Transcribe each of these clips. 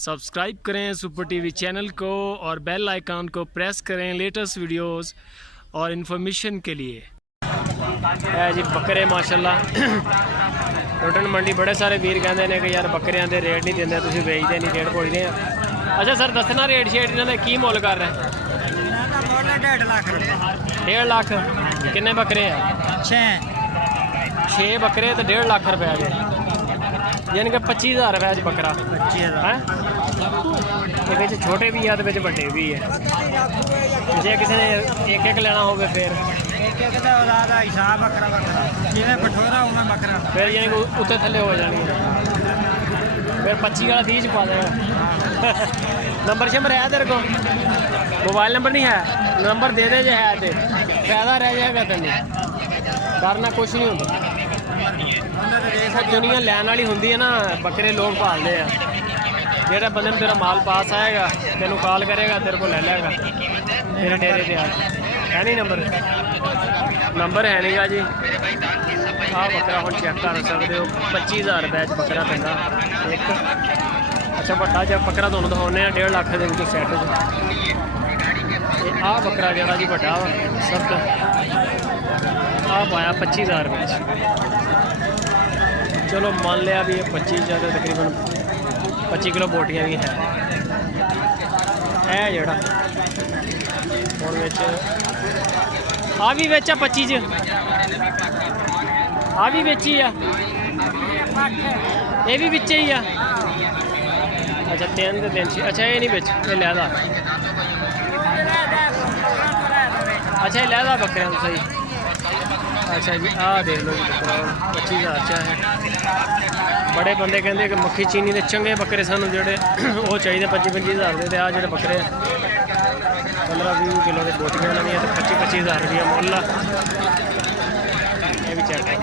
Subscribe करें super TV channel को और बेल आइकॉन को प्रेस करें लेटेस्ट वीडियोस और इन्फॉर्मेशन के लिए। है जी बकरे माशाल्लाह लुटन मंडी बड़े सारे वीर कहते हैं कि यार बकरियां दे रेट नहीं देंगे, तुसीं बेचदे नहीं, रेट पुछदे हैं। अच्छा सर दसना रेट शेट इन्होंने की मुल कर रहे हैं? 1.5 लाख। किन्ने बकरे हैं? 6 बकरे तो 1.5 लाख रुपया जी, यानी कि 25,000 रुपया च बकरा है। ये छोटे भी है तो बड़े भी है। जे किसी ने एक एक लेना हो फिर फिर यानी कि उत्ते थले हो जानी है, फिर 25 वाला 30 पा देगा। नंबर शंबर है तेरे को? मोबाइल नंबर नहीं है? नंबर दे दे जो है तो फायदा रह जाएगा, तेन डरना कुछ नहीं होता। दुनिया लैन वाली होंगी है ना, बकरे लोग पालते हैं। जेड़ा बंदे तेरा माल पास आएगा तेन कॉल करेगा, तेरे को ले लेगा तेरे डेरे पे आके। है नहीं नंबर? नंबर है नहीं गा जी। हाँ बकरा हम चेक कर सकते हो, 25,000 रुपये बकरा पैदा एक। अच्छा बड़ा जब बकरा तुहानू दिखाने 1.5 लाख के सैट। आ बकरा जरा जी बड़ा वा सब आ पाया 25,000 रुपये। चलो मान लिया भी ये 25 ज़्यादा तकरीबन 25 किलो बोटियाँ भी है जड़ा और आ भी बेचा 25 आ भी बेची है, ये भी बिचे ही है। अच्छा 3 दिन अच्छा ये नहीं बेच ये लैदा। अच्छा ये लैदा बकरे सही। अच्छा जी आ देख लो जी बकरा 25,000 च है। बड़े बंदे कहते कि मक्खी चीनी के चंगे बकरे सानू जोड़े वो चाहिए 25,000 के। आ जो बकरे 15-20 किलो के बोटियां लगी तो 25,000 रुपया मुल। ये भी चेक कर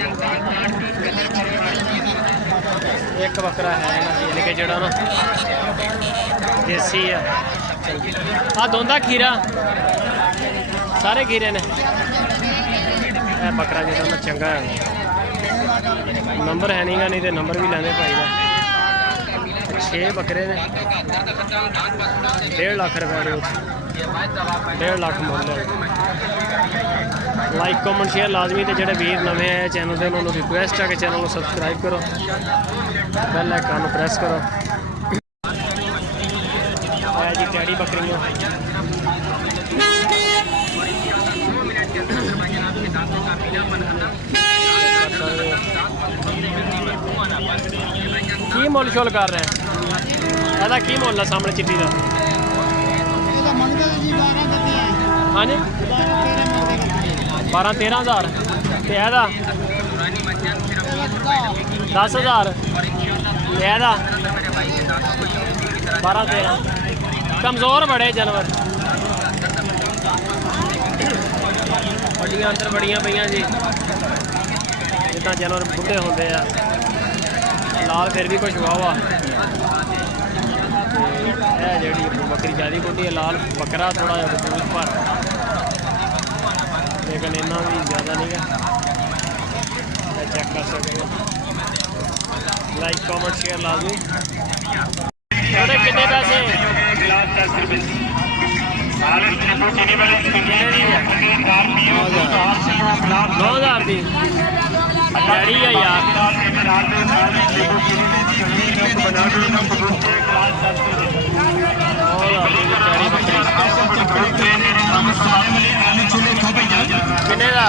एक बकरा है यानी कि जड़ा ना देसी है। आ दोंदा खीरा सारे खीरे ने। बकरा जो चंगा है। नंबर है नहीं गा, नहीं तो नंबर भी लेंगे भाई का। 6 बकरे ने 1.5 लाख रुपये 1.5 लाख मुल। लाइक कमेंट शेयर लाजमी। तो जोड़े वीर नवे आए चैनल से उन्होंने रिक्वेस्ट है कि चैनल को सबसक्राइब करो, बेल आइकन प्रेस करो। है जी टैडी बकरियाँ की मुल शुल कर रहे हैं? ਇਹਦਾ ਕੀ ਮੁੱਲ ਆ ਸਾਹਮਣੇ ਚਿੱਟੀ ਦਾ? हाँ जी 12-13 हज़ार। तो ਇਹਦਾ 10,000। ਇਹਦਾ 12-13। कमज़ोर बड़े जानवर बड़ियां अंदर बड़ियां पईयां जी, जिदा जानवर बुढ़े होंगे आ। लाल फिर भी कुछ वावा जी बकरी ज़्यादा बुढ़ी है। लाल बकरा थोड़ा दूध पर, लेकिन इन्ना भी ज़्यादा नहीं है। चेक कर सकते हो। लाइक कमेंट शेयर लाजमी। कितने पैसे? 9,000 दी गाड़ी है यार। किन्ने का?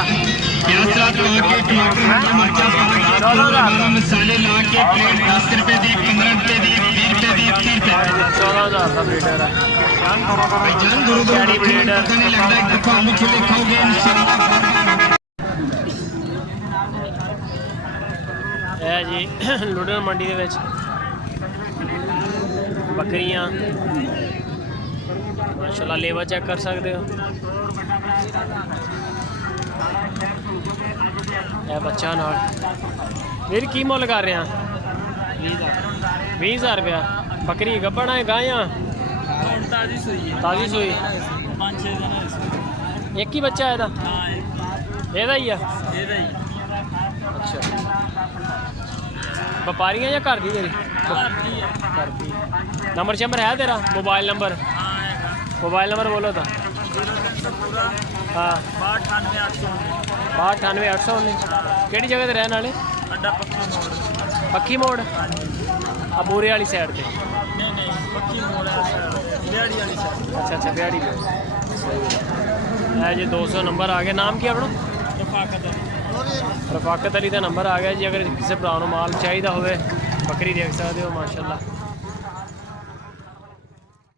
14,000 का ब्रीडर है। है जी लुधियाना मंडी के बकरियां माशाल्लाह लेवा चेक कर सकते हो। यह बच्चा नाल मेरी की मुल कर रहे हैं? 20,000 रुपया। बकरी गब्बड़ है गायां ताज़ी सूई 5-6 दिन एक ही बच्चा है ये ही है। अच्छा ਵਪਾਰੀਆਂ ਜਾਂ ਘਰ ਦੀ ਤੇਰੀ ਘਰ ਦੀ ਨੰਬਰ ਸ਼ੰਬਰ ਹੈ ਤੇਰਾ ਮੋਬਾਈਲ ਨੰਬਰ मोबाइल नंबर बोलो तो हाँ 929819 केड़ी जगह ते रहने वाले अड्डा पक्की मोड़ अबूरे वाली साइड ते अच्छा अच्छा बिहाड़ी है जी 200 नंबर आ गया नाम क्या अपना रफाकत अली का नंबर आ गया जी अगर किसी भरा माल चाहिए हो बकरी देख सकते हो माशाल्लाह